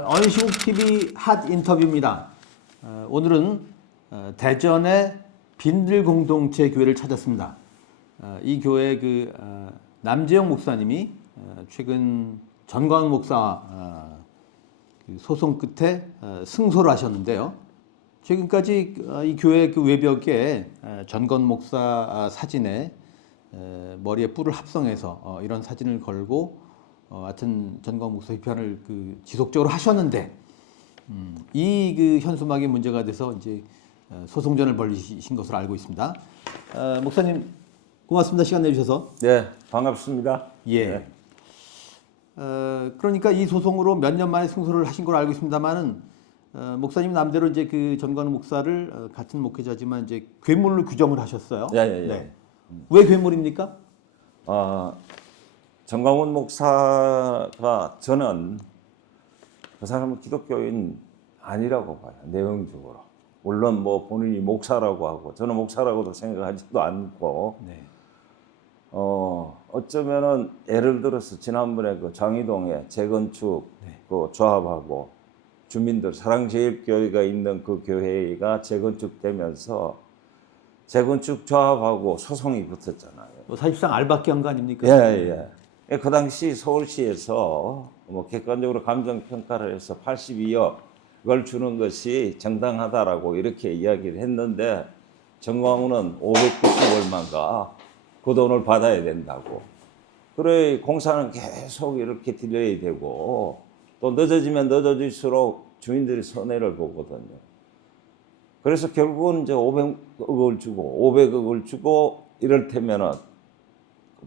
언시국 TV 핫 인터뷰입니다. 오늘은 대전의 빈들 공동체 교회를 찾았습니다. 이 교회 남재영 목사님이 최근 전광훈 목사 소송 끝에 승소를 하셨는데요. 최근까지 이 교회 외벽에 전광훈 목사 사진에 머리에 뿔을 합성해서 이런 사진을 걸고 하여튼 전광훈 목사 비판을 지속적으로 하셨는데 이 현수막이 문제가 돼서 이제 소송전을 벌이신 것으로 알고 있습니다. 목사님 고맙습니다. 시간 내주셔서. 네, 반갑습니다. 예. 네. 그러니까 이 소송으로 몇 년 만에 승소를 하신 걸로 알고 있습니다만은 목사님 남대로 이제 전광훈 목사를 같은 목회자지만 이제 괴물로 규정을 하셨어요. 예, 예, 예. 네. 왜 괴물입니까? 전광훈 목사가 저는 그 사람은 기독교인 아니라고 봐요. 내용적으로. 물론 뭐 본인이 목사라고 하고 저는 목사라고도 생각하지도 않고 네. 어쩌면은 예를 들어서 지난번에 장이동에 재건축 조합하고 주민들 사랑제일교회가 있는 그 교회가 재건축되면서 재건축 조합하고 소송이 붙었잖아요. 사실상 알박기 한 거 아닙니까? 예. 그 당시 서울시에서 객관적으로 감정평가를 해서 82억을 주는 것이 정당하다라고 이렇게 이야기를 했는데 전광훈은 590얼마인가 그 돈을 받아야 된다고. 그래 공사는 계속 이렇게 딜레이 되고 또 늦어지면 늦어질수록 주민들이 손해를 보거든요. 그래서 결국은 이제 500억을 주고 이럴테면은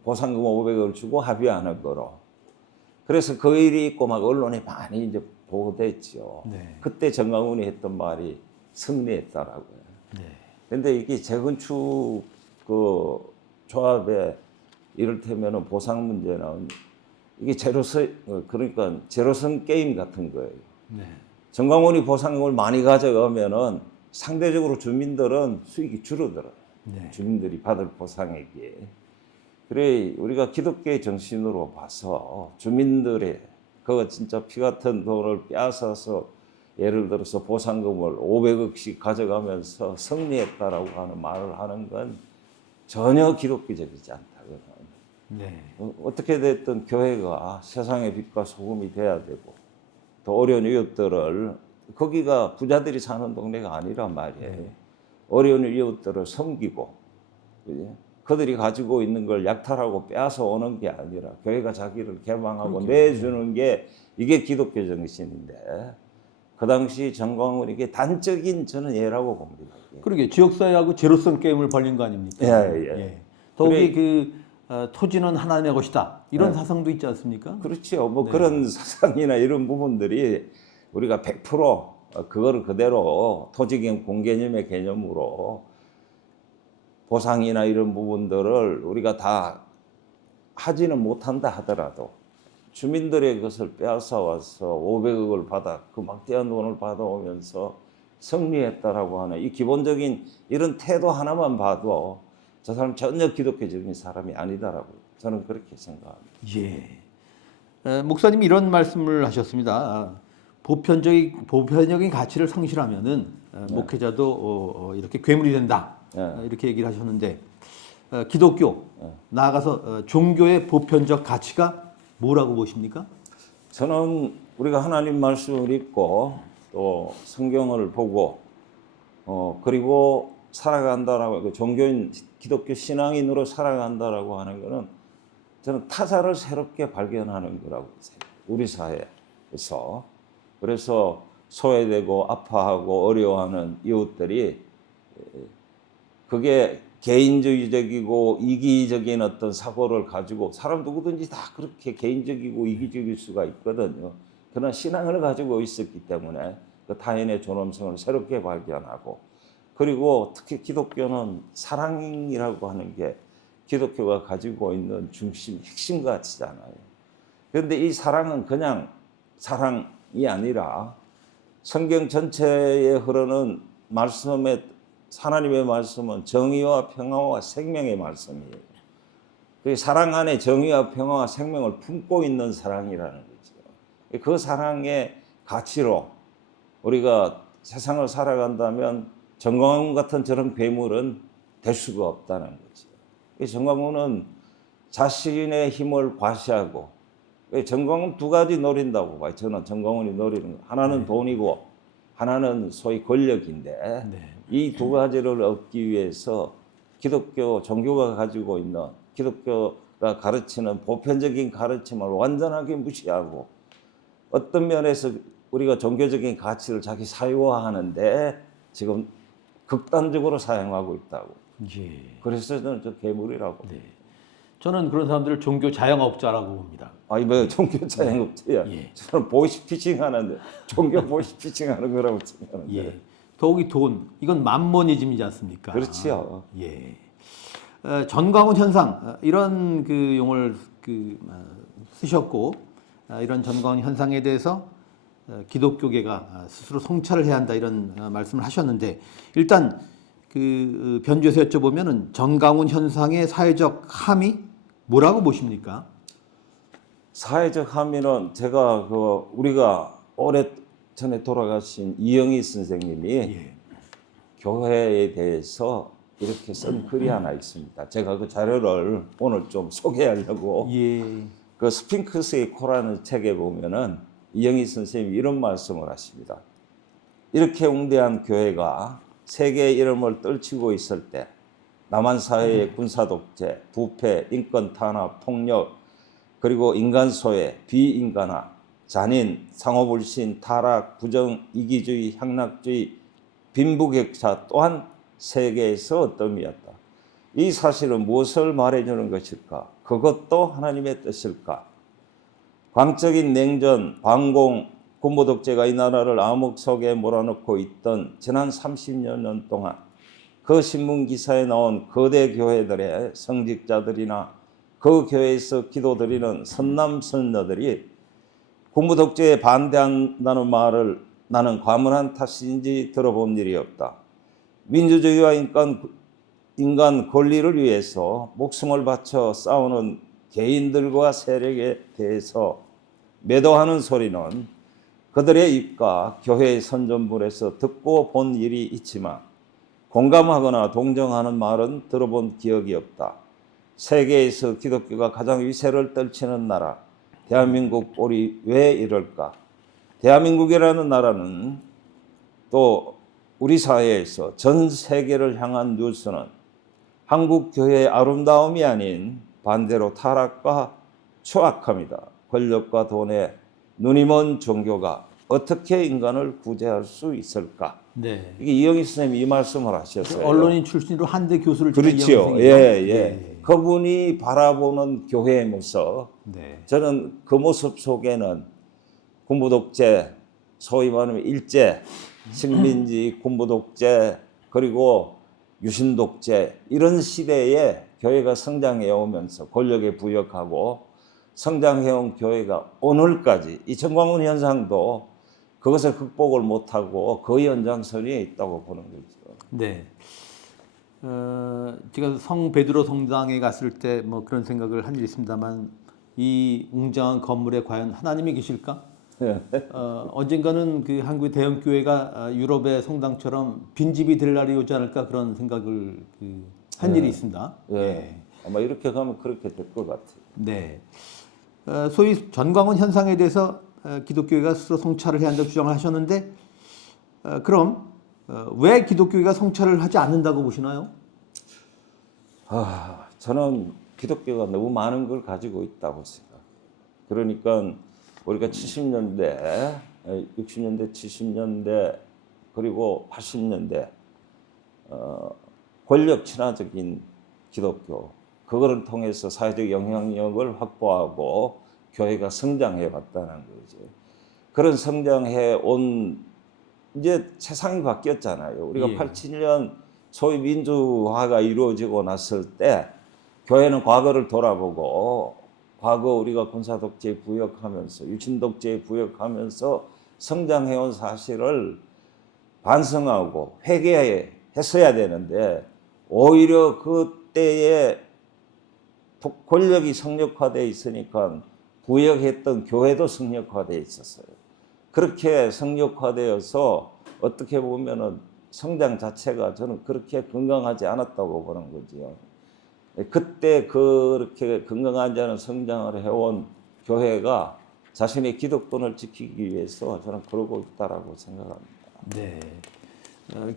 보상금 500억을 주고 합의하는 거로. 그래서 그 일이 있고 막 언론에 많이 이제 보도됐죠. 네. 그때 전광훈이 했던 말이 승리했다라고요. 네. 근데 이게 재건축 조합에 이를테면은 보상 문제는 이게 제로섬 게임 같은 거예요. 네. 전광훈이 보상금을 많이 가져가면은 상대적으로 주민들은 수익이 줄어들어요. 네. 주민들이 받을 보상액이. 그래 우리가 기독교의 정신으로 봐서 주민들의 그 진짜 피 같은 돈을 빼앗아서 예를 들어서 보상금을 500억씩 가져가면서 승리했다라고 하는 말을 하는 건 전혀 기독교적이지 않다고요. 네. 어떻게 됐든 교회가 세상의 빛과 소금이 돼야 되고 더 어려운 이웃들을 거기가 부자들이 사는 동네가 아니란 말이에요. 네. 어려운 이웃들을 섬기고 그지? 그들이 가지고 있는 걸 약탈하고 빼앗아 오는 게 아니라 교회가 자기를 개방하고 내주는 게 이게 기독교 정신인데 그 당시 전광훈에게 단적인 저는 예라고 봅니다. 그러게 지역사회하고 제로섬 게임을 벌린 거 아닙니까? 예. 더욱이 토지는 하나님의 것이다 이런 네. 사상도 있지 않습니까? 그렇죠. 네. 그런 사상이나 이런 부분들이 우리가 100% 그거를 그대로 토지개념 공개념의 개념으로 보상이나 이런 부분들을 우리가 다 하지는 못한다 하더라도 주민들의 것을 빼앗아 와서 500억을 받아 그 막대한 돈을 받아오면서 승리했다라고 하는 이 기본적인 이런 태도 하나만 봐도 저 사람 전혀 기독교적인 사람이 아니다라고 저는 그렇게 생각합니다. 예. 목사님이 이런 말씀을 하셨습니다. 보편적인 가치를 상실하면은 목회자도 이렇게 괴물이 된다. 이렇게 얘기를 하셨는데 기독교 나아가서 종교의 보편적 가치가 뭐라고 보십니까? 저는 우리가 하나님 말씀을 읽고 또 성경을 보고 그리고 살아간다라고 종교인 기독교 신앙인으로 살아간다라고 하는 것은 저는 타자를 새롭게 발견하는 거라고 생각해요. 우리 사회에서. 그래서 소외되고 아파하고 어려워하는 이웃들이 그게 개인주의적이고 이기적인 어떤 사고를 가지고 사람 누구든지 다 그렇게 개인적이고 이기적일 수가 있거든요. 그러나 신앙을 가지고 있었기 때문에 그 타인의 존엄성을 새롭게 발견하고 그리고 특히 기독교는 사랑이라고 하는 게 기독교가 가지고 있는 중심, 핵심 가치잖아요. 그런데 이 사랑은 그냥 사랑이 아니라 성경 전체에 흐르는 말씀에 하나님의 말씀은 정의와 평화와 생명의 말씀이에요. 그 사랑 안에 정의와 평화와 생명을 품고 있는 사랑이라는 거죠. 그 사랑의 가치로 우리가 세상을 살아간다면 정광훈 같은 저런 괴물은 될 수가 없다는 거죠. 정광훈은 자신의 힘을 과시하고, 정광훈 두 가지 노린다고 봐요. 저는 정광훈이 노리는 거. 하나는 돈이고 하나는 소위 권력인데 이 두 가지를 얻기 위해서 기독교 종교가 가지고 있는, 기독교가 가르치는 보편적인 가르침을 완전하게 무시하고 어떤 면에서 우리가 종교적인 가치를 자기 사유화하는데 지금 극단적으로 사용하고 있다고. 예. 그래서 저는 저 괴물이라고. 네. 저는 그런 사람들을 종교 자영업자라고 봅니다. 아니 뭐 종교 자영업자야. 예. 저는 보이스피싱하는데 종교 보이스피싱하는 거라고 생각하는데. 예. 더욱이 돈, 이건 만모니즘이지 않습니까? 그렇지요. 예. 전광훈 현상, 이런 그 용어를 쓰셨고, 이런 전광훈 현상에 대해서 기독교계가 스스로 성찰을 해야 한다, 이런 말씀을 하셨는데, 일단 그 변주에서 여쭤보면은 전광훈 현상의 사회적 함의 뭐라고 보십니까? 사회적 함의는 제가 우리가 오래 전에 돌아가신 이영희 선생님이 예. 교회에 대해서 이렇게 쓴 글이 하나 있습니다. 제가 그 자료를 오늘 좀 소개하려고. 예. 그 스핑크스의 코라는 책에 보면은 이영희 선생님이 이런 말씀을 하십니다. 이렇게 웅대한 교회가 세계의 이름을 떨치고 있을 때 남한 사회의 군사 독재, 부패, 인권 탄압, 폭력, 그리고 인간 소외, 비인간화, 잔인, 상호불신, 타락, 부정, 이기주의, 향락주의, 빈부격차 또한 세계에서 어떠미였다. 이 사실은 무엇을 말해주는 것일까? 그것도 하나님의 뜻일까? 광적인 냉전, 반공, 군부 독재가 이 나라를 암흑 속에 몰아넣고 있던 지난 30여 년 동안 그 신문 기사에 나온 거대 교회들의 성직자들이나 그 교회에서 기도드리는 선남 선녀들이 군부 독재에 반대한다는 말을 나는 과문한 탓인지 들어본 일이 없다. 민주주의와 인간 권리를 위해서 목숨을 바쳐 싸우는 개인들과 세력에 대해서 매도하는 소리는 그들의 입과 교회의 선전물에서 듣고 본 일이 있지만 공감하거나 동정하는 말은 들어본 기억이 없다. 세계에서 기독교가 가장 위세를 떨치는 나라, 대한민국 꼴이 왜 이럴까? 대한민국이라는 나라는 또 우리 사회에서 전 세계를 향한 뉴스는 한국 교회의 아름다움이 아닌 반대로 타락과 추악함이다. 권력과 돈에 눈이 먼 종교가 어떻게 인간을 구제할 수 있을까? 네. 이게 이영희 선생님이 이 말씀을 하셨어요. 언론인 출신으로 한대 교수를 그렇죠. 예, 예. 그분이 바라보는 교회의 모습. 네. 저는 그 모습 속에는 군부 독재, 소위 말하면 일제, 식민지, 군부 독재, 그리고 유신 독재 이런 시대에 교회가 성장해 오면서 권력에 부역하고 성장해온 교회가 오늘까지 이 전광훈 현상도 그것을 극복을 못하고 그 연장선에 있다고 보는 거죠. 네. 제가 성 베드로 성당에 갔을 때 뭐 그런 생각을 한 일이 있습니다만 이 웅장한 건물에 과연 하나님이 계실까? 언젠가는 그 한국의 대형 교회가 유럽의 성당처럼 빈집이 될 날이 오지 않을까 그런 생각을 한 일이 있습니다. 예. 아마 이렇게 가면 그렇게 될 것 같아요. 네. 소위 전광훈 현상에 대해서 기독교회가 스스로 성찰을 해야 한다고 주장을 하셨는데 그럼 왜 기독교회가 성찰을 하지 않는다고 보시나요? 저는 기독교가 너무 많은 걸 가지고 있다고 생각해요. 그러니까 우리가 70년대, 60년대, 70년대 그리고 80년대 권력 친화적인 기독교 그거를 통해서 사회적 영향력을 확보하고 교회가 성장해 왔다는 거죠. 그런 성장해 온 이제 세상이 바뀌었잖아요. 우리가 예. 87년 소위 민주화가 이루어지고 났을 때 교회는 과거를 돌아보고 과거 우리가 군사 독재에 부역하면서 유신 독재에 부역하면서 성장해온 사실을 반성하고 회개했어야 되는데 오히려 그때에 권력이 성역화되어 있으니까 부역했던 교회도 성역화되어 있었어요. 그렇게 성역화되어서 어떻게 보면은 성장 자체가 저는 그렇게 건강하지 않았다고 보는 거지요. 그때 그렇게 건강하지 않은 성장을 해온 교회가 자신의 기득권을 지키기 위해서 저는 그러고 있다라고 생각합니다. 네.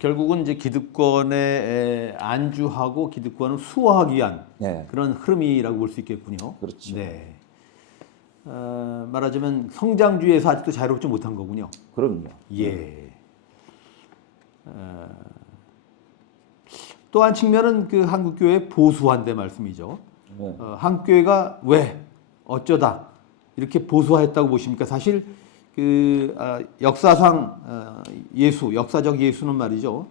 결국은 이제 기득권에 안주하고 기득권을 수호하기 위한 네. 그런 흐름이라고 볼 수 있겠군요. 그렇죠. 네. 말하자면 성장주의에서 아직도 자유롭지 못한 거군요. 그럼요. 예. 또 한 측면은 그 한국교회 보수화인데 말씀이죠. 네. 한국교회가 왜 어쩌다 이렇게 보수화했다고 보십니까? 사실 그 역사상 역사적 예수는 말이죠.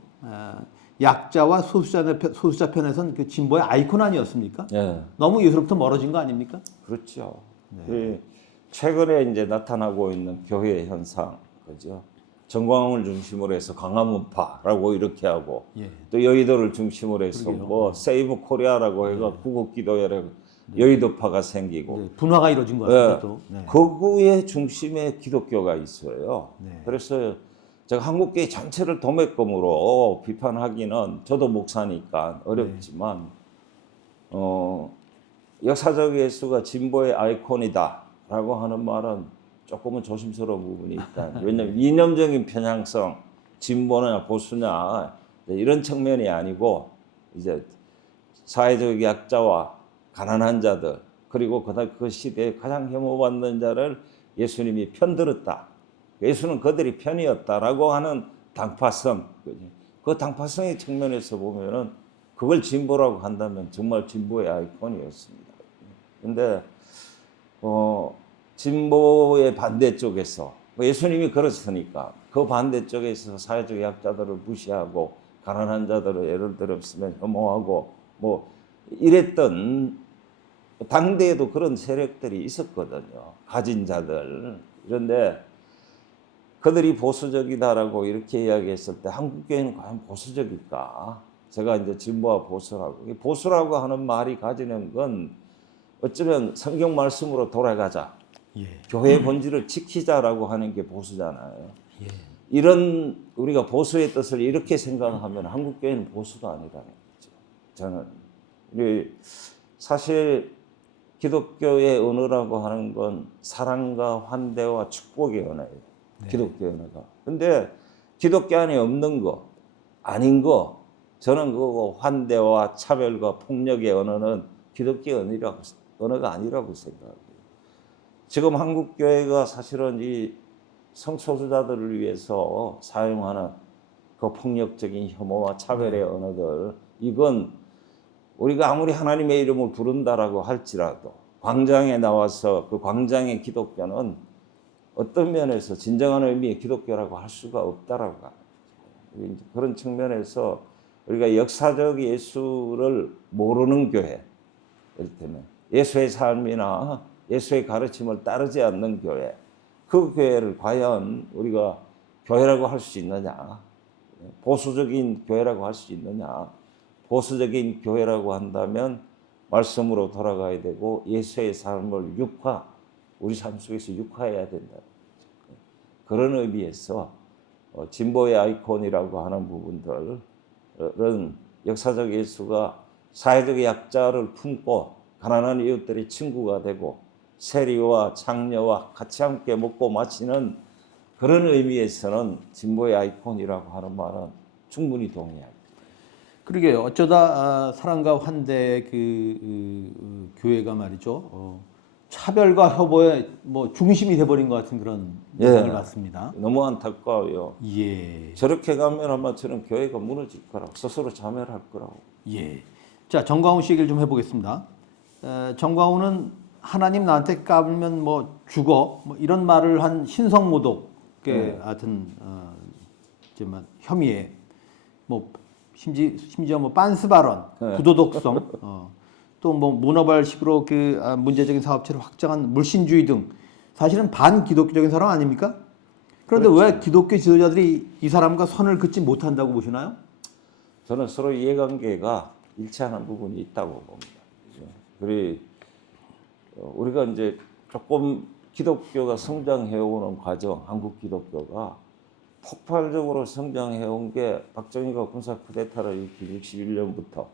약자와 소수자 편에선 그 진보의 아이콘 아니었습니까? 네. 너무 예수로부터 멀어진 거 아닙니까? 그렇죠. 최근에 이제 나타나고 있는 교회 현상, 그죠? 정광훈을 중심으로 해서 광화문파라고 이렇게 하고, 예. 또 여의도를 중심으로 해서 그러게요. 뭐 세이브 코리아라고 해가 구국기도회라고 여의도파가 생기고, 네, 분화가 이루어진 것 같습니다. 또. 네. 거구의 중심에 기독교가 있어요. 네. 그래서 제가 한국교회 전체를 도매금으로 비판하기는 저도 목사니까 어렵지만, 역사적 예수가 진보의 아이콘이다라고 하는 말은 조금은 조심스러운 부분이 있다. 왜냐하면 이념적인 편향성, 진보냐 보수냐 이런 측면이 아니고 이제 사회적 약자와 가난한 자들 그리고 그 시대에 가장 혐오받는 자를 예수님이 편들었다. 예수는 그들이 편이었다라고 하는 당파성, 그 당파성의 측면에서 보면은 그걸 진보라고 한다면 정말 진보의 아이콘이었습니다. 근데 진보의 반대쪽에서 예수님이 그러셨으니까 그 반대쪽에서 사회적 약자들을 무시하고 가난한 자들을 예를 들었으면 혐오하고 뭐 이랬던 당대에도 그런 세력들이 있었거든요. 가진 자들. 그런데 그들이 보수적이다라고 이렇게 이야기했을 때 한국교회는 과연 보수적일까? 제가 이제 진보와 보수라고. 보수라고 하는 말이 가지는 건 어쩌면 성경 말씀으로 돌아가자. 예. 교회의 본질을 지키자라고 하는 게 보수잖아요. 예. 이런 우리가 보수의 뜻을 이렇게 생각하면 한국교회는 보수가 아니라는 거죠. 저는 사실 기독교의 언어라고 하는 건 사랑과 환대와 축복의 언어예요. 네. 기독교의 언어가. 근데 기독교 안에 없는 거, 아닌 거, 저는 그 환대와 차별과 폭력의 언어는 기독교 언어가 아니라고 생각해요. 지금 한국교회가 사실은 이 성소수자들을 위해서 사용하는 그 폭력적인 혐오와 차별의 언어들, 이건 우리가 아무리 하나님의 이름을 부른다라고 할지라도 광장에 나와서 그 광장의 기독교는 어떤 면에서 진정한 의미의 기독교라고 할 수가 없다라고 합니다. 그런 측면에서 우리가 역사적 예수를 모르는 교회, 이를테면 예수의 삶이나 예수의 가르침을 따르지 않는 교회, 그 교회를 과연 우리가 교회라고 할 수 있느냐? 보수적인 교회라고 할 수 있느냐? 보수적인 교회라고 한다면 말씀으로 돌아가야 되고 예수의 삶을 우리 삶 속에서 육화해야 된다. 그런 의미에서 진보의 아이콘이라고 하는 부분들은 역사적 예수가 사회적 약자를 품고 가난한 이웃들의 친구가 되고 세리와 창녀와 같이 함께 먹고 마시는 그런 의미에서는 진보의 아이콘이라고 하는 말은 충분히 동의합니다. 그러게 어쩌다 사랑과 환대의 교회가 말이죠. 차별과 협오의 뭐 중심이 돼버린 것 같은 그런 느낌을 받습니다. 너무 안타까워요. 예. 저렇게 가면 아마 저는 교회가 무너질 거라고 스스로 자멸할 거라고. 예. 자, 정광훈 씨 얘기를 좀 해보겠습니다. 정광훈은 하나님 나한테 까불면 뭐 죽어 뭐 이런 말을 한 신성모독의 하여튼 혐의에 뭐 심지어 뭐 빤스 발언, 부도덕성, 또 뭐 문어발식으로 문제적인 사업체를 확장한 물신주의 등 사실은 반기독교적인 사람 아닙니까? 그런데 그렇죠. 왜 기독교 지도자들이 이 사람과 선을 긋지 못한다고 보시나요? 저는 서로 이해관계가 일치하는 부분이 있다고 봅니다. 그리고 우리가 이제 조금 기독교가 성장해오는 과정, 한국 기독교가 폭발적으로 성장해온 게 박정희가 군사 쿠데타를 일으킨 61년부터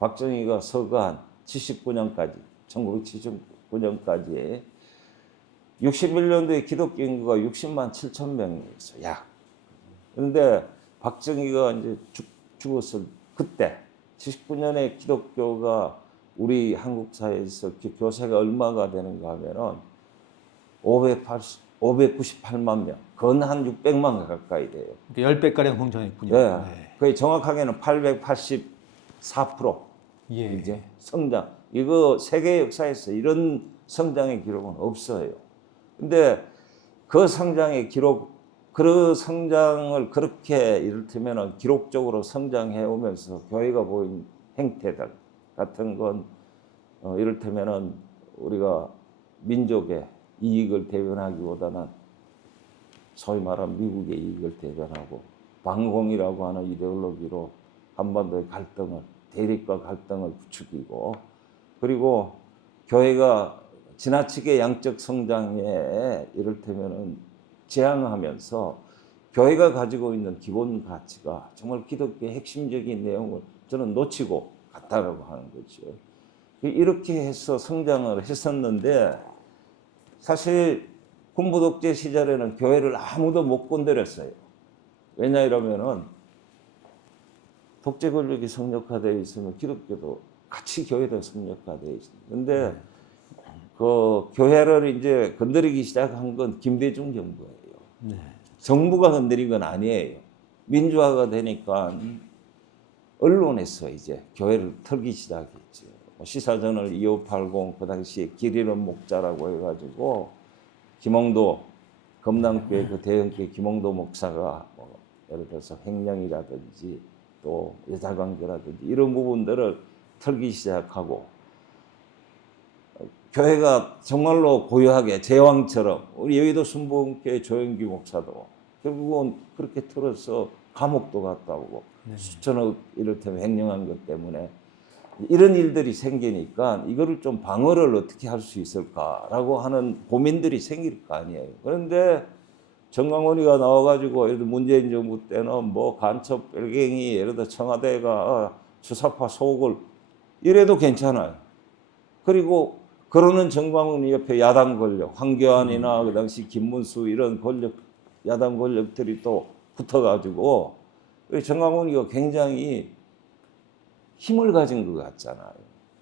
박정희가 서거한 79년까지, 1979년까지 61년도에 기독교 인구가 60만 7천 명이었어요. 약. 그런데 박정희가 이제 죽었을 그때 79년에 기독교가 우리 한국 사회에서 교세가 얼마가 되는가 하면은 598만 명, 건 한 600만 가까이 돼요. 10배가량 성장했군요. 네. 거의 정확하게는 884% 예. 이제 성장. 이거 세계 역사에서 이런 성장의 기록은 없어요. 근데 그 성장의 기록, 그 성장을 그렇게 이를테면 기록적으로 성장해 오면서 교회가 보인 행태들 같은 건 이를테면 우리가 민족의 이익을 대변하기보다는 소위 말하는 미국의 이익을 대변하고 반공이라고 하는 이데올로기로 한반도의 갈등을, 대립과 갈등을 부추기고, 그리고 교회가 지나치게 양적 성장에 이를테면은 지향하면서 교회가 가지고 있는 기본 가치가 정말 기독교의 핵심적인 내용을 저는 놓치고 갔다라고 하는 거죠. 이렇게 해서 성장을 했었는데, 사실 군부 독재 시절에는 교회를 아무도 못 건드렸어요. 왜냐 이러면은 독재 권력이 성역화되어 있으면 기독교도 같이 교회도 성역화되어 있습니다. 근데 그 교회를 이제 건드리기 시작한 건 김대중 정부예요. 네. 정부가 건드린 건 아니에요. 민주화가 되니까 언론에서 이제 교회를 털기 시작했죠. 시사저널 2580, 그 당시에 길 잃은 목자라고 해가지고 김홍도 검남교회 그 대형교회 김홍도 목사가 뭐 예를 들어서 횡령이라든지 또 여자관계라든지 이런 부분들을 털기 시작하고, 교회가 정말로 고요하게 제왕처럼, 우리 여의도 순복음교회 조영기 목사도 결국은 그렇게 털어서 감옥도 갔다 오고 수천억 이를테면 횡령한 것 때문에 이런 일들이 생기니까 이거를 좀 방어를 어떻게 할 수 있을까라고 하는 고민들이 생길 거 아니에요. 그런데 정광훈이가 나와가지고 예를 들어 문재인 정부 때는 뭐 간첩 별갱이, 예를 들어 청와대가 주사파 속을 이래도 괜찮아요. 그리고 그러는 정광훈이 옆에 야당 권력, 황교안이나 그 당시 김문수 이런 권력, 야당 권력들이 또 붙어가지고 정광훈이가 굉장히 힘을 가진 것 같잖아요.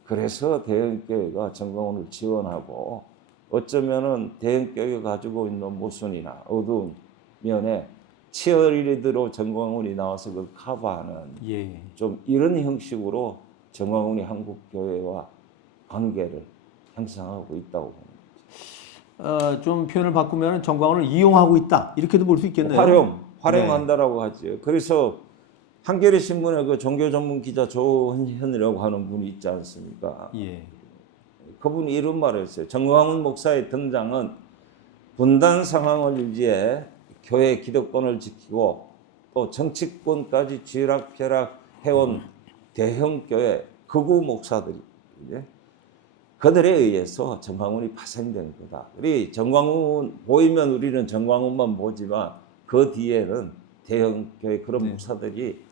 그래서 대형교회가 정광훈을 지원하고, 어쩌면은 대형교회가 가지고 있는 모순이나 어두운 면에 치어리더로 정광훈이 나와서 그걸 커버하는 예. 좀 이런 형식으로 정광훈이 한국 교회와 관계를 형성하고 있다고 봅니다. 좀 표현을 바꾸면 정광훈을 이용하고 있다, 이렇게도 볼 수 있겠네요. 활용한다라고 하죠. 그래서 한겨레 신문에 그 종교 전문 기자 조은현이라고 하는 분이 있지 않습니까? 예. 그분이 이런 말을 했어요. 정광훈 목사의 등장은 분단 상황을 유지해 교회 기득권을 지키고 또 정치권까지 쥐락펴락 해온 대형 교회 극우 목사들이 그들에 의해서 정광훈이 파생된 거다. 우리 정광훈 보이면 우리는 정광훈만 보지만 그 뒤에는 대형 교회 그런 목사들이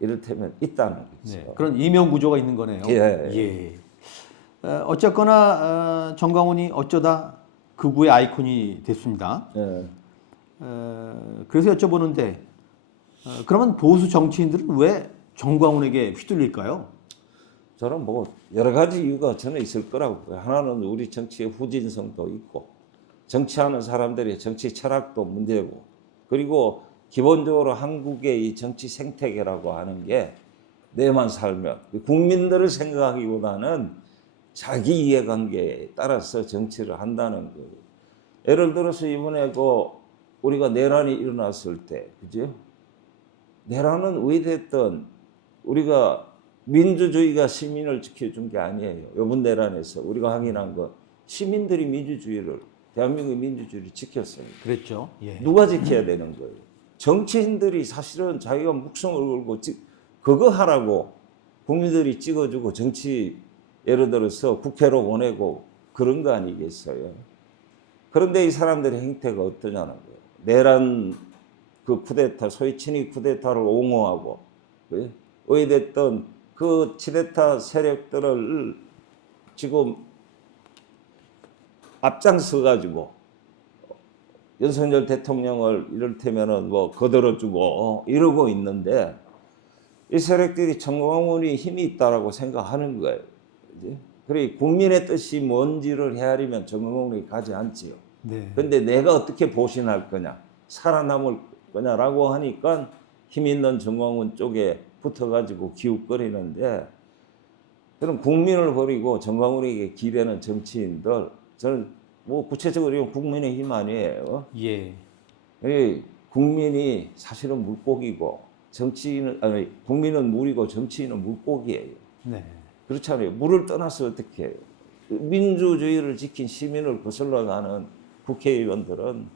이를테면 있다는 거죠. 네. 그런 이명 구조가 있는 거네요. 예. 어쨌거나 정광훈이 어쩌다 극우의 아이콘이 됐습니다. 예. 그래서 여쭤보는데, 그러면 보수 정치인들은 왜 정광훈에게 휘둘릴까요? 저는 뭐 여러 가지 이유가 저는 있을 거라고 봐요. 하나는 우리 정치의 후진성도 있고, 정치하는 사람들의 정치 철학도 문제고, 그리고 기본적으로 한국의 이 정치 생태계라고 하는 게 내만 살면 국민들을 생각하기보다는 자기 이해관계에 따라서 정치를 한다는 거예요. 예를 들어서 이번에 우리가 내란이 일어났을 때, 그죠? 내란은 왜 됐든 우리가 민주주의가 시민을 지켜준 게 아니에요. 이번 내란에서 우리가 확인한 건 시민들이 민주주의를, 대한민국의 민주주의를 지켰어요. 그랬죠. 예. 누가 지켜야 되는 거예요? 정치인들이 사실은 자기가 목숨을 걸고 그거 하라고 국민들이 찍어주고 정치 예를 들어서 국회로 보내고 그런 거 아니겠어요? 그런데 이 사람들의 행태가 어떠냐는 거예요. 내란 그 쿠데타, 소위 친위 쿠데타를 옹호하고 의됐던 그 치데타 세력들을 지금 앞장서 가지고 윤석열 대통령을 이를테면은 뭐 거들어주고 이러고 있는데 이 세력들이 정광훈이 힘이 있다라고 생각하는 거예요. 그래 국민의 뜻이 뭔지를 헤아리면 정광훈이 가지 않지요. 네. 근데 내가 어떻게 보신할 거냐, 살아남을 거냐라고 하니까 힘 있는 정광훈 쪽에 붙어가지고 기웃거리는데 그럼 국민을 버리고 정광훈에게 기대는 정치인들 저는 뭐 구체적으로 이건 국민의힘 아니에요. 예. 국민이 사실은 물고기고 정치인은 아니 국민은 물이고 정치인은 물고기예요. 네. 그렇잖아요. 물을 떠나서 어떻게 해요? 민주주의를 지킨 시민을 거슬러가는 국회의원들은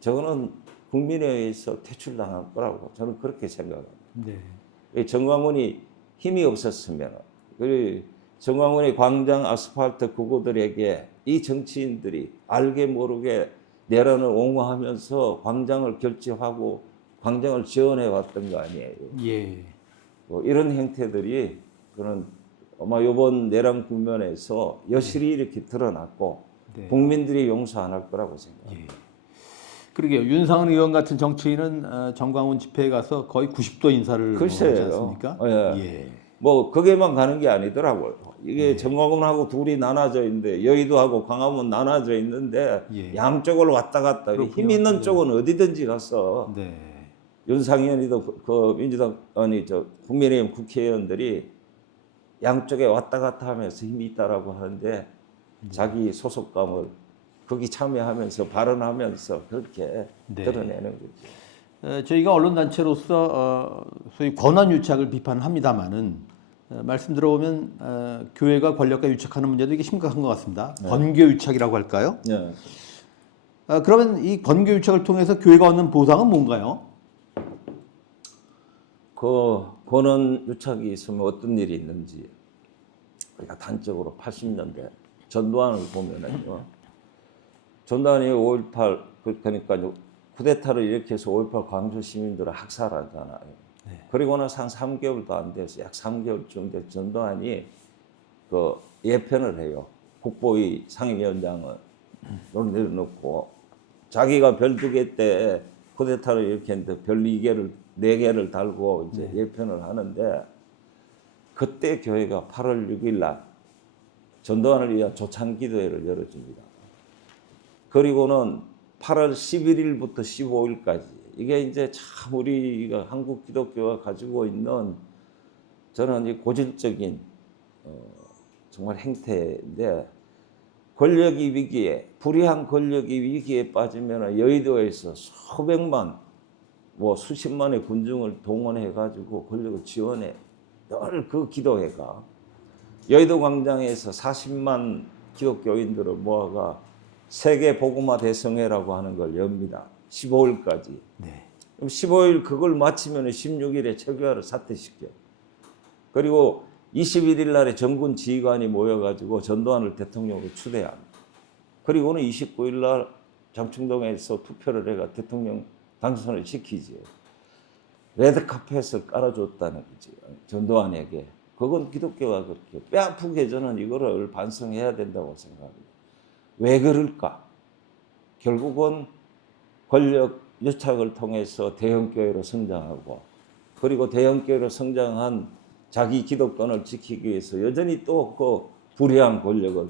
저거는 국민에 의해서 퇴출당할 거라고 저는 그렇게 생각합니다. 네. 정광훈이 힘이 없었으면 그리고 정광훈이 광장 아스팔트 구구들에게 이 정치인들이 알게 모르게 내란을 옹호하면서 광장을 결집하고 광장을 지원해 왔던 거 아니에요. 예. 뭐 이런 행태들이 그런 아마 이번 내란 국면에서 여실히 이렇게 드러났고 네. 국민들이 용서 안 할 거라고 생각합니다. 예. 그러게요. 윤상은 의원 같은 정치인은 정광훈 집회에 가서 거의 90도 인사를 뭐 하지 글쎄요. 않습니까? 예. 예. 뭐 거기에만 가는 게 아니더라고요. 이게 정광훈하고 둘이 나눠져 있는데 여의도하고 광화문 나눠져 있는데 예. 양쪽을 왔다 갔다 그렇군요. 힘 있는 쪽은 어디든지 가서 네. 윤상현이도 그 민주당 아니 저 국민의힘 국회의원들이 양쪽에 왔다 갔다 하면서 힘이 있다라고 하는데 자기 소속감을 거기 참여하면서 발언하면서 그렇게 네. 드러내는 거죠. 저희가 언론단체로서 소위 권한유착을 비판합니다마는 말씀 들어보면 교회가 권력과 유착하는 문제도 이게 심각한 것 같습니다. 네. 권교유착이라고 할까요? 네. 그러면 이 권교유착을 통해서 교회가 얻는 보상은 뭔가요? 그 권한 유착이 있으면 어떤 일이 있는지 우리가 단적으로 80년대 전두환을 보면은요. 전두환이 5.18 그러니까 쿠데타를 일으켜서 5.18 광주 시민들을 학살하잖아요. 네. 그리고 나서 한 3개월도 안 돼서 약 3개월쯤 돼 전두환이 그 예편을 해요. 국보위 상임위원장을 내려놓고 자기가 별 2개 때 쿠데타를 일으켰는데 별 4개를 달고 이제 예편을 하는데 그때 교회가 8월 6일 날 전두환을 위한 조찬 기도회를 열어줍니다. 그리고는 8월 11일부터 15일까지 이게 이제 참 우리가 한국 기독교가 가지고 있는 저는 이 고질적인 정말 행태인데 권력이 위기에 불의한 권력이 위기에 빠지면 여의도에서 수백만 뭐 수십만의 군중을 동원해 가지고 권력을 지원해 늘 그 기도회가 여의도 광장에서 40만 기독교인들을 모아가 세계 복음화 대성회라고 하는 걸 엽니다. 15일까지. 네. 그럼 15일 그걸 마치면 16일에 체계화를 사퇴시켜. 그리고 21일 날에 정군 지휘관이 모여가지고 전두환을 대통령으로 추대합니다. 그리고는 29일 날 장충동에서 투표를 해가 대통령 당선을 시키지. 레드카펫을 깔아줬다는 거지. 전두환에게. 그건 기독교가 그렇게 뼈아프게 저는 이거를 반성해야 된다고 생각합니다. 왜 그럴까? 결국은 권력 유착을 통해서 대형교회로 성장하고 그리고 대형교회로 성장한 자기 기득권을 지키기 위해서 여전히 또 그 불의한 권력을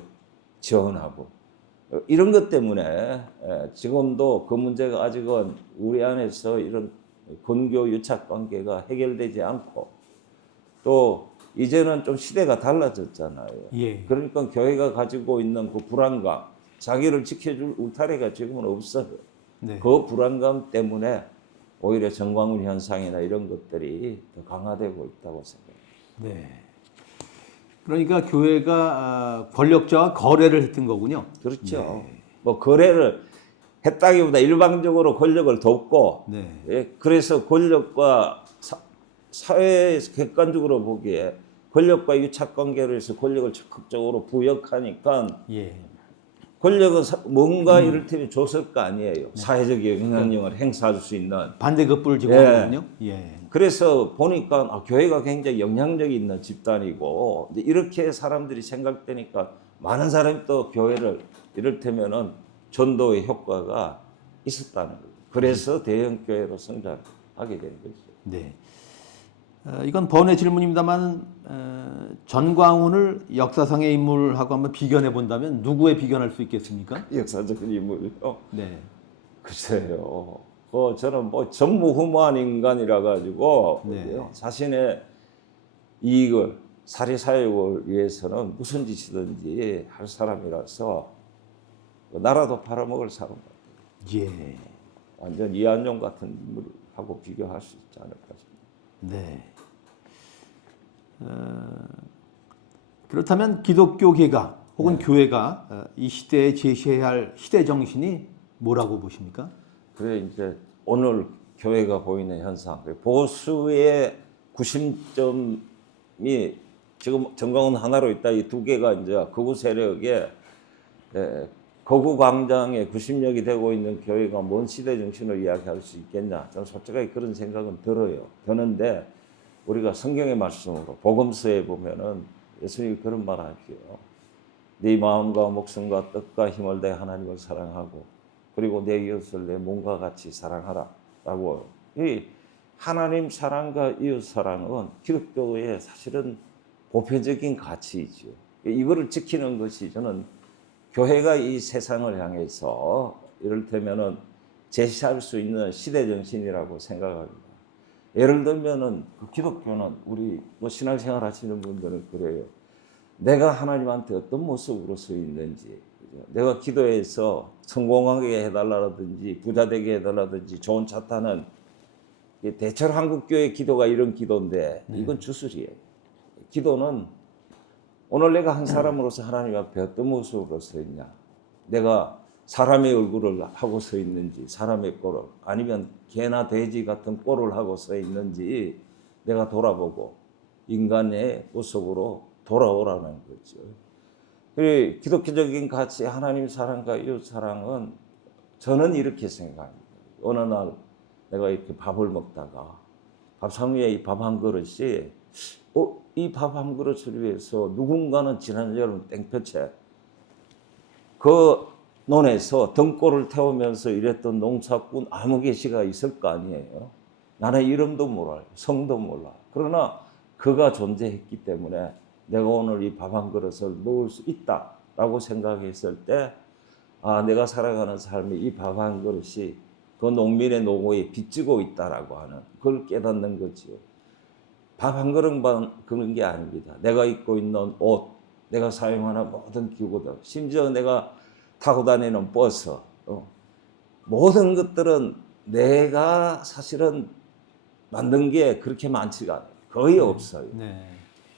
지원하고 이런 것 때문에 지금도 그 문제가 아직은 우리 안에서 이런 권교 유착 관계가 해결되지 않고 또 이제는 좀 시대가 달라졌잖아요. 예. 그러니까 교회가 가지고 있는 그 불안감, 자기를 지켜줄 울타리가 지금은 없어요. 네. 그 불안감 때문에 오히려 정광훈 현상이나 이런 것들이 더 강화되고 있다고 생각합니다. 네. 그러니까 교회가 권력자와 거래를 했던 거군요. 그렇죠. 네. 뭐 거래를 했다기보다 일방적으로 권력을 돕고 네. 예, 그래서 권력과 사회에서 객관적으로 보기에 권력과 유착 관계로 해서 권력을 적극적으로 부역하니까 예. 권력은 뭔가 이를테면 줬을 거 아니에요. 사회적 영향력을 행사할 수 있는. 반대급부를 지고 예. 하거든요. 예. 그래서 보니까 교회가 굉장히 영향력이 있는 집단이고 이제 이렇게 사람들이 생각되니까 많은 사람이 또 교회를 이를테면은 전도의 효과가 있었다는 거예요. 그래서 대형 교회로 성장하게 된 거죠. 네. 이건 번외 질문입니다만 전광훈을 역사상의 인물하고 한번 비견해 본다면 누구에 비견할 수 있겠습니까? 역사적인 인물이요. 네. 글쎄요. 저는 뭐 전무후무한 인간이라 가지고 네. 자신의 이익을 사리사욕을 위해서는 무슨 짓이든지 할 사람이라서 나라도 팔아먹을 사람 같아요. 예. 완전 이한용 같은 인물하고 비교할 수 있지 않을까 싶습니다. 네. 그렇다면 기독교계가 혹은 교회가 이 시대에 제시해야 할 시대 정신이 뭐라고 보십니까? 그래 이제 오늘 교회가 보이는 현상, 보수의 구심점이 지금 정강훈 하나로 있다. 이 두 개가 이제 극우 세력의 거구 광장의 구심력이 되고 있는 교회가 뭔 시대 정신을 이야기할 수 있겠냐? 저는 솔직하게 그런 생각은 들어요. 드는데 우리가 성경의 말씀으로 복음서에 보면은 예수님이 그런 말 하죠. 네 마음과 목숨과 뜻과 힘을 다해 하나님을 사랑하고 그리고 내 이웃을 내 몸과 같이 사랑하라라고. 이 하나님 사랑과 이웃 사랑은 기독교의 사실은 보편적인 가치이죠. 이거를 지키는 것이 저는 교회가 이 세상을 향해서 이를테면은 제시할 수 있는 시대 정신이라고 생각합니다. 예를 들면은 기독교는 우리 뭐 신앙생활 하시는 분들은 그래요. 내가 하나님한테 어떤 모습으로 서 있는지, 내가 기도해서 성공하게 해달라든지 부자 되게 해달라든지 좋은 차 타는 대체로 한국 교회 기도가 이런 기도인데 이건 주술이에요. 기도는 오늘 내가 한 사람으로서 하나님 앞에 어떤 모습으로 서 있냐, 내가 사람의 얼굴을 하고 서 있는지 사람의 꼴을 아니면 개나 돼지 같은 꼴을 하고 서 있는지 내가 돌아보고 인간의 모습으로 돌아오라는 거죠. 기독교적인 가치 하나님 사랑과 이웃 사랑은 저는 이렇게 생각합니다. 어느 날 내가 이렇게 밥을 먹다가 밥상 위에 이 밥 한 그릇이 이 밥 한 그릇을 위해서 누군가는 지난 여름 땡볕에 그 논에서 등골을 태우면서 일했던 농사꾼 아무개 씨가 있을 거 아니에요. 나는 이름도 몰라요. 성도 몰라. 그러나 그가 존재했기 때문에 내가 오늘 이 밥 한 그릇을 먹을 수 있다라고 생각했을 때 내가 살아가는 삶이 이 밥 한 그릇이 그 농민의 노고에 빚지고 있다라고 하는 그걸 깨닫는 거지요. 밥 한 그릇만 그런 게 아닙니다. 내가 입고 있는 옷, 내가 사용하는 모든 기구들, 심지어 내가 타고 다니는 버스, 모든 것들은 내가 사실은 만든 게 그렇게 많지가 않아요. 거의 없어요. 네.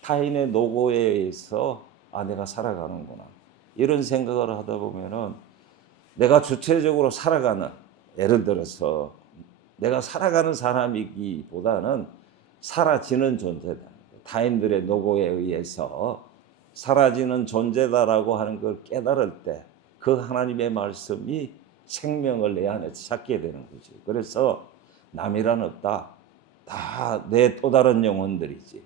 타인의 노고에 의해서 내가 살아가는구나. 이런 생각을 하다 보면은 내가 주체적으로 살아가는, 예를 들어서 내가 살아가는 사람이기보다는 사라지는 존재다. 타인들의 노고에 의해서 사라지는 존재다라고 하는 걸 깨달을 때 그 하나님의 말씀이 생명을 내 안에 찾게 되는 거죠. 그래서 남이란 없다. 다 내 또 다른 영혼들이지.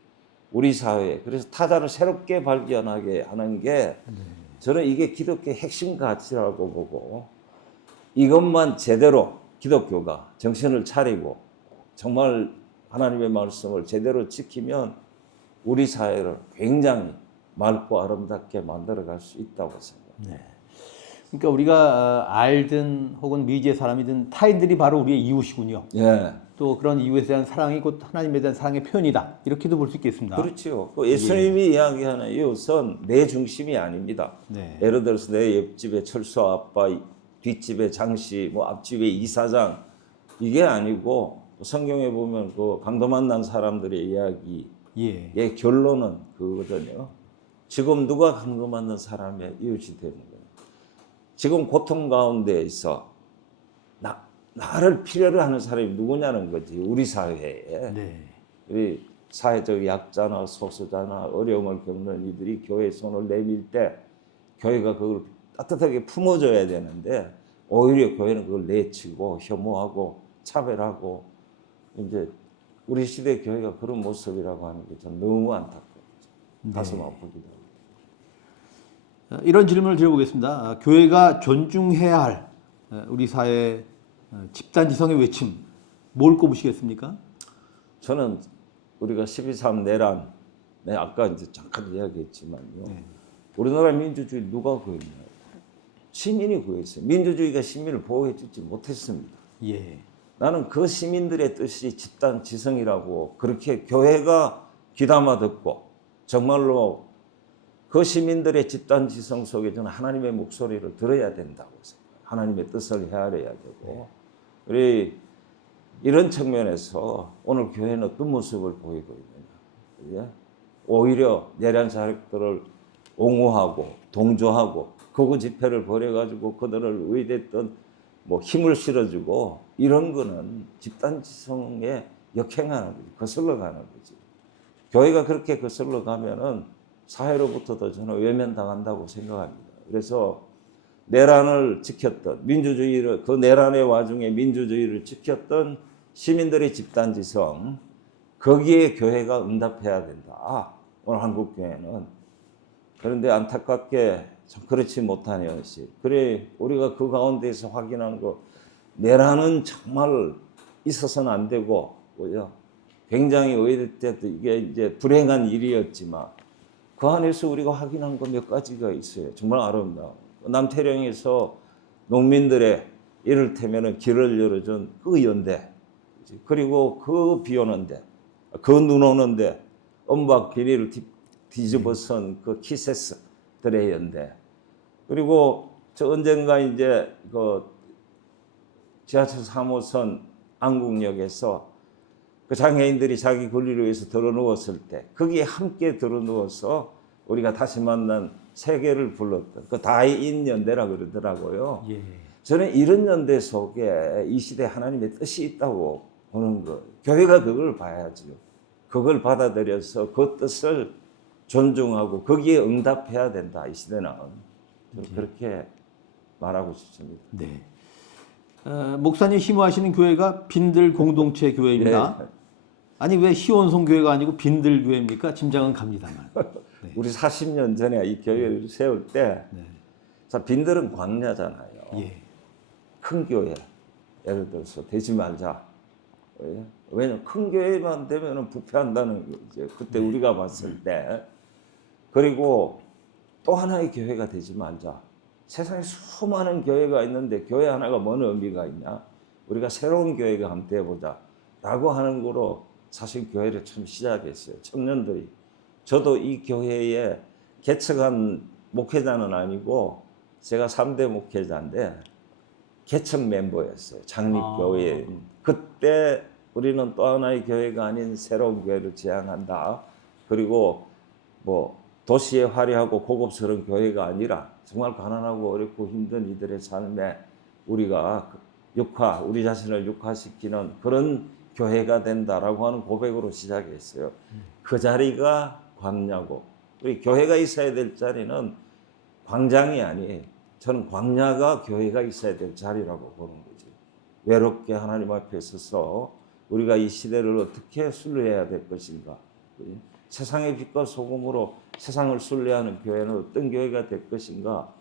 우리 사회. 그래서 타자를 새롭게 발견하게 하는 게 저는 이게 기독교의 핵심 가치라고 보고 이것만 제대로 기독교가 정신을 차리고 정말 하나님의 말씀을 제대로 지키면 우리 사회를 굉장히 맑고 아름답게 만들어갈 수 있다고 생각합니다. 네. 그러니까 우리가 알든 혹은 미지의 사람이든 타인들이 바로 우리의 이웃이군요. 예. 또 그런 이웃에 대한 사랑이 곧 하나님에 대한 사랑의 표현이다. 이렇게도 볼 수 있겠습니다. 그렇죠. 예수님이 이야기하는 이웃은 내 중심이 아닙니다. 네. 예를 들어서 내 옆집에 철수 아빠, 뒷집에 장씨, 뭐 앞집에 이사장 이게 아니고 성경에 보면 그 강도 만난 사람들의 이야기의 결론은 그거거든요. 지금 누가 강도 만난 사람의 이웃이 되는 거예요. 지금 고통 가운데 있어 나를 필요로 하는 사람이 누구냐는 거지. 우리 사회에. 네. 우리 사회적 약자나 소수자나 어려움을 겪는 이들이 교회에 손을 내밀 때 교회가 그걸 따뜻하게 품어줘야 되는데 오히려 교회는 그걸 내치고 혐오하고 차별하고 이제 우리 시대 교회가 그런 모습이라고 하는 게 전 너무 안타까워요. 가슴 아프기도 하고. 이런 질문을 드려보겠습니다. 교회가 존중해야 할 우리 사회 집단 지성의 외침 뭘 꼽으시겠습니까? 저는 우리가 12.3 내란, 네, 아까 이제 잠깐 이야기했지만요. 우리나라 민주주의 누가 구했나요? 시민이 구했어요. 민주주의가 시민을 보호해주지 못했습니다. 예. 나는 그 시민들의 뜻이 집단 지성이라고 그렇게 교회가 귀담아 듣고 정말로 그 시민들의 집단 지성 속에 저는 하나님의 목소리를 들어야 된다고 생각해요. 하나님의 뜻을 헤아려야 되고 우리 이런 측면에서 오늘 교회는 어떤 모습을 보이고 있느냐. 예? 오히려 내란 세력들을 옹호하고 동조하고 거구 집회를 벌여가지고 그들을 의대했던 뭐 힘을 실어주고 이런 거는 집단 지성에 역행하는 거지, 거슬러 가는 거지. 교회가 그렇게 거슬러 가면은 사회로부터도 저는 외면당한다고 생각합니다. 그래서 내란을 지켰던 민주주의를 그 내란의 와중에 민주주의를 지켰던 시민들의 집단 지성 거기에 교회가 응답해야 된다. 오늘 한국 교회는 그런데 안타깝게 참 그렇지 못한 현실. 그래 우리가 그 가운데서 확인한 거 내란은 정말 있어서는 안 되고 뭐요? 굉장히 의대 때도 이게 이제 불행한 일이었지만 그 안에서 우리가 확인한 거 몇 가지가 있어요. 정말 아름다워. 남태령에서 농민들의 이를테면은 길을 열어준 그 연대, 그리고 그 비 오는데, 그 눈 오는데 엄박 비닐을 뒤집어선 그 키세스들의 연대, 그리고 저 언젠가 이제 그 지하철 3호선 안국역에서 그 장애인들이 자기 권리를 위해서 들어누웠을 때 거기에 함께 들어누워서 우리가 다시 만난 세계를 불렀던 그 다인 연대라 그러더라고요. 예. 저는 이런 연대 속에 이 시대에 하나님의 뜻이 있다고 보는 거. 교회가 그걸 봐야죠. 그걸 받아들여서 그 뜻을 존중하고 거기에 응답해야 된다. 이 시대는. 저는 그렇게 말하고 싶습니다. 네. 목사님 심호하시는 교회가 빈들 공동체 교회입니다. 예. 아니 왜 시원송 교회가 아니고 빈들 교회입니까? 짐작은 갑니다만. 네. 우리 40년 전에 이 교회를 세울 때 네. 자, 빈들은 광야잖아요. 예. 큰 교회 예를 들어서 되지 말자. 왜냐면 큰 교회만 되면 부패한다는 거죠. 그때 우리가 봤을 때. 그리고 또 하나의 교회가 되지 말자. 세상에 수많은 교회가 있는데 교회 하나가 뭔 의미가 있냐. 우리가 새로운 교회가 함께 해보자 라고 하는 거로 사실 교회를 처음 시작했어요. 청년들이. 저도 이 교회에 개척한 목회자는 아니고 제가 3대 목회자인데 개척 멤버였어요. 창립교회. 그때 우리는 또 하나의 교회가 아닌 새로운 교회를 지향한다. 그리고 뭐 도시의 화려하고 고급스러운 교회가 아니라 정말 가난하고 어렵고 힘든 이들의 삶에 우리가 우리 자신을 육화시키는 그런 교회가 된다라고 하는 고백으로 시작했어요. 그 자리가 광야고 우리 교회가 있어야 될 자리는 광장이 아니에요. 저는 광야가 교회가 있어야 될 자리라고 보는 거죠. 외롭게 하나님 앞에 서서 우리가 이 시대를 어떻게 순례해야 될 것인가. 세상의 빛과 소금으로 세상을 순례하는 교회는 어떤 교회가 될 것인가.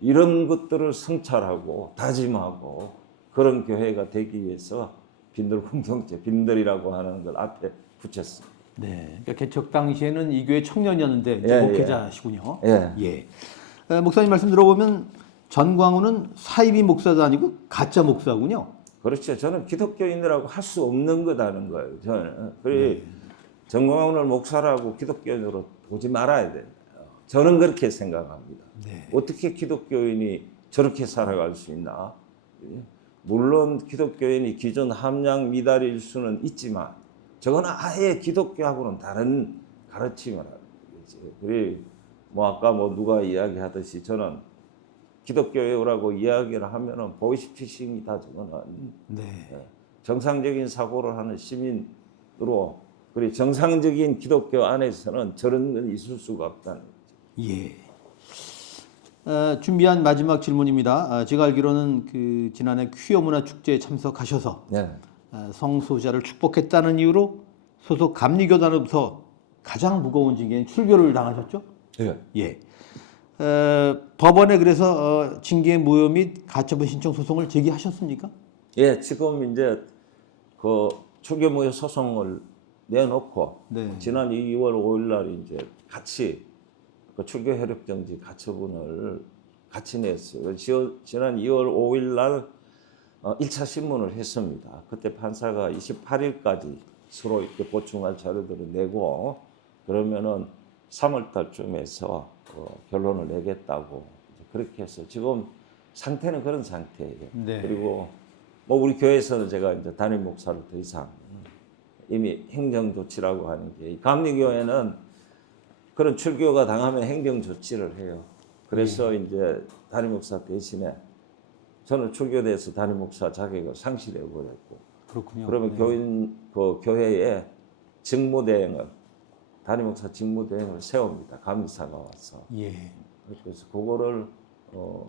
이런 것들을 성찰하고 다짐하고 그런 교회가 되기 위해서 빈들 공동체, 빈들이라고 하는 걸 앞에 붙였습니다. 네. 그러니까 개척 당시에는 이 교회 청년이었는데 이제 예, 목회자시군요. 예. 예. 목사님 말씀 들어보면 전광훈은 사이비 목사도 아니고 가짜 목사군요. 그렇죠. 저는 기독교인이라고 할 수 없는 거다는 거예요. 저는. 그래 전광훈을 목사라고 기독교인으로 보지 말아야 돼요. 저는 그렇게 생각합니다. 네. 어떻게 기독교인이 저렇게 살아갈 수 있나? 물론 기독교인이 기존 함량 미달일 수는 있지만 저거는 아예 기독교하고는 다른 가르침을 하는 거지. 그래 뭐 아까 뭐 누가 이야기하듯이 저는 기독교라고 이야기를 하면은 보이스피싱이다 저거는. 네. 정상적인 사고를 하는 시민으로 그리고 정상적인 기독교 안에서는 저런 건 있을 수가 없다는 거죠. 예. 준비한 마지막 질문입니다. 제가 알기로는 그 지난해 퀴어 문화 축제에 참석하셔서 네. 성소수자를 축복했다는 이유로 소속 감리교단으로부터 가장 무거운 징계인 출교를 당하셨죠? 네. 예. 법원에 그래서 징계 무효 및 가처분 신청 소송을 제기하셨습니까? 예, 지금 이제 그 출교무효 소송을 내놓고 네. 지난 2월 5일 날 이제 같이 그 출교 효력 정지 가처분을 같이 냈어요. 지난 2월 5일 날 1차 신문을 했습니다. 그때 판사가 28일까지 서로 이렇게 보충할 자료들을 내고 그러면은 3월 달쯤에서 결론을 내겠다고 그렇게 해서 지금 상태는 그런 상태예요. 네. 그리고 뭐 우리 교회에서는 제가 이제 담임 목사를 더 이상 이미 행정 조치라고 하는 게 감리교회는 그런 출교가 당하면 행정 조치를 해요. 그래서 이제 담임 목사 대신에 저는 출교돼서 담임 목사 자격을 상실해 버렸고 그렇군요. 그러면 그 교회에 직무대행을 담임 목사 직무대행을 세웁니다. 감리사가 와서. 예. 그래서 그거를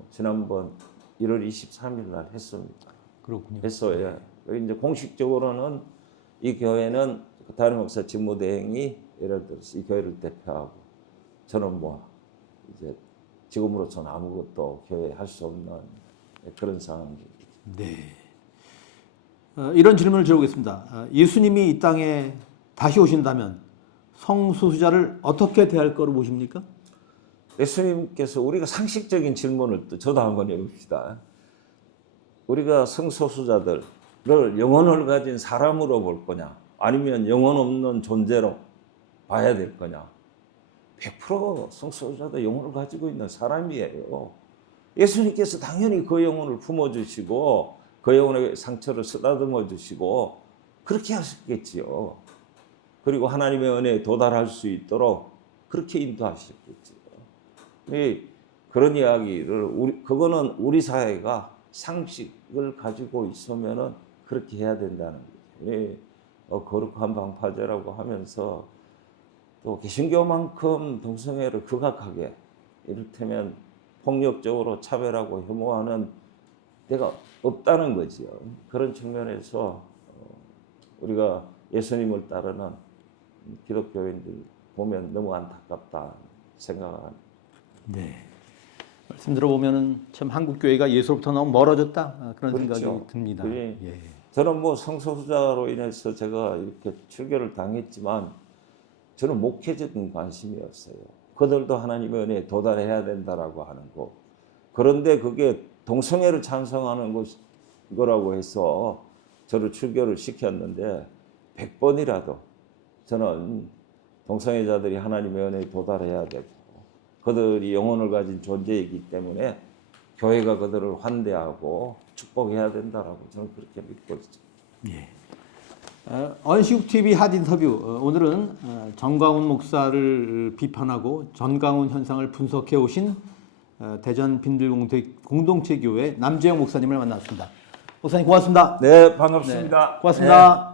지난번 1월 23일 날 했습니다. 그렇군요. 했어요. 이제 공식적으로는 이 교회는 담임 목사 직무대행이 예를 들어서 이 교회를 대표하고 저는 뭐 이제 지금으로서는 아무것도 교회에 할 수 없는 그런 상황입니다. 네. 이런 질문을 드려보겠습니다. 예수님이 이 땅에 다시 오신다면 성소수자를 어떻게 대할 거로 보십니까? 예수님께서 우리가 상식적인 질문을 또 저도 한번 해봅시다. 우리가 성소수자들을 영혼을 가진 사람으로 볼 거냐 아니면 영혼 없는 존재로 봐야 될 거냐 100% 성소수자도 영혼을 가지고 있는 사람이에요. 예수님께서 당연히 그 영혼을 품어주시고 그 영혼의 상처를 쓰다듬어 주시고 그렇게 하셨겠지요. 그리고 하나님의 은혜에 도달할 수 있도록 그렇게 인도하셨겠지요. 그런 이야기를 그거는 우리 사회가 상식을 가지고 있으면은 그렇게 해야 된다는 거죠. 거룩한 방파제라고 하면서 또 개신교만큼 동성애를 극악하게 이를테면 폭력적으로 차별하고 혐오하는 데가 없다는 거지요. 그런 측면에서 우리가 예수님을 따르는 기독교인들 보면 너무 안타깝다 생각합니다. 네. 말씀 들어보면은 참 한국 교회가 예수로부터 너무 멀어졌다 그런 그렇죠. 생각이 듭니다. 예. 저는 뭐 성소수자로 인해서 제가 이렇게 출교를 당했지만 저는 목회적인 관심이었어요. 그들도 하나님의 은혜에 도달해야 된다라고 하는 거. 그런데 그게 동성애를 찬성하는 거라고 해서 저를 출교를 시켰는데 100번이라도 저는 동성애자들이 하나님의 은혜에 도달해야 되고 그들이 영혼을 가진 존재이기 때문에 교회가 그들을 환대하고 축복해야 된다라고 저는 그렇게 믿고 있습니다. 예. 언시국 TV 핫 인터뷰 오늘은 정광훈 목사를 비판하고 전광훈 현상을 분석해 오신 대전 빈들공동체 교회 남재영 목사님을 만났습니다. 목사님 고맙습니다. 네, 반갑습니다. 네, 고맙습니다. 네.